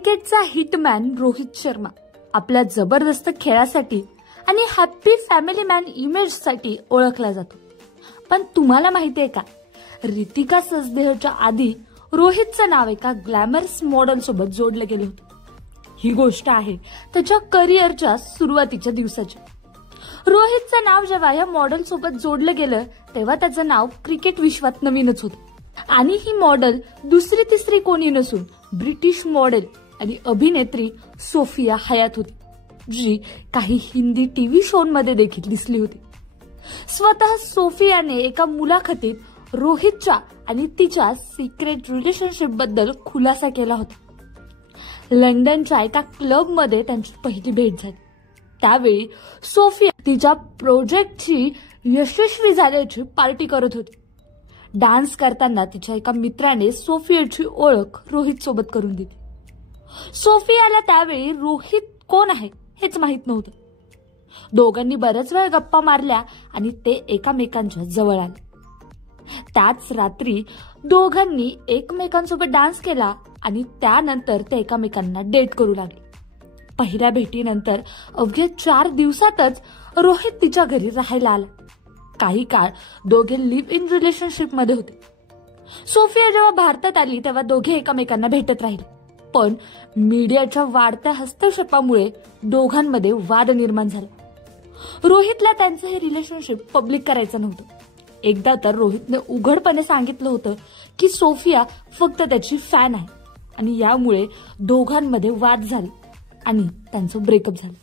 क्रिकेटचा हिटमॅन रोहित शर्मा आपल्या जबरदस्त खेळासाठी आणि हॅपी फॅमिली मॅन इमेजसाठी ओळखला जातो. पण तुम्हाला माहितीये का, रितिका सजदेहच्या आधी रोहितचं नाव एका ग्लॅमरस मॉडेल सोबत जोडलं गेलं होतं. ही गोष्ट आहे त्याच्या करिअरच्या सुरुवातीच्या दिवसाची. रोहितचं नाव जेव्हा या मॉडेल सोबत जोडलं गेलं तेव्हा त्याचं नाव क्रिकेट विश्वात नवीनच होतं. आणि ही मॉडेल दुसरी तिसरी कोणी नसून ब्रिटिश मॉडेल आणि अभिनेत्री सोफिया हयात होती, जी काही हिंदी टीव्ही शोमध्ये देखील दिसली होती. स्वतः सोफियाने एका मुलाखतीत रोहितच्या आणि तिच्या सिक्रेट रिलेशनशिप बद्दल खुलासा केला होता. लंडनच्या एका क्लबमध्ये त्यांची पहिली भेट झाली. त्यावेळी सोफिया तिच्या प्रोजेक्टची यशस्वी झाल्याची पार्टी करत होती. डान्स करताना तिच्या एका मित्राने सोफियाची ओळख रोहित सोबत करून दिली. सोफियाला त्यावेळी रोहित कोण आहे हेच माहित नव्हतं. दोघांनी बराच वेळ गप्पा मारल्या आणि ते एकमेकांच्या जवळ आले. त्याच रात्री दोघांनी एकमेकांसोबत डान्स केला आणि त्यानंतर ते एकमेकांना डेट करू लागले. पहिल्या भेटीनंतर अवघ्या 4 दिवसातच रोहित तिच्या घरी राहायला आला. काही काळ दोघे लिव्ह इन रिलेशनशिप मध्ये होते. सोफिया जेव्हा भारतात आली तेव्हा दोघे एकमेकांना भेटत राहिले. पण मीडियाच्या वाढत्या हस्तक्षेपामुळे दोघांमध्ये वाद निर्माण झाला. रोहितला त्यांचं हे रिलेशनशिप पब्लिक करायचं नव्हतं. एकदा तर रोहितने उघडपणे सांगितलं होतं की सोफिया फक्त त्याची फॅन आहे आणि यामुळे दोघांमध्ये वाद झाले आणि त्यांचं ब्रेकअप झालं.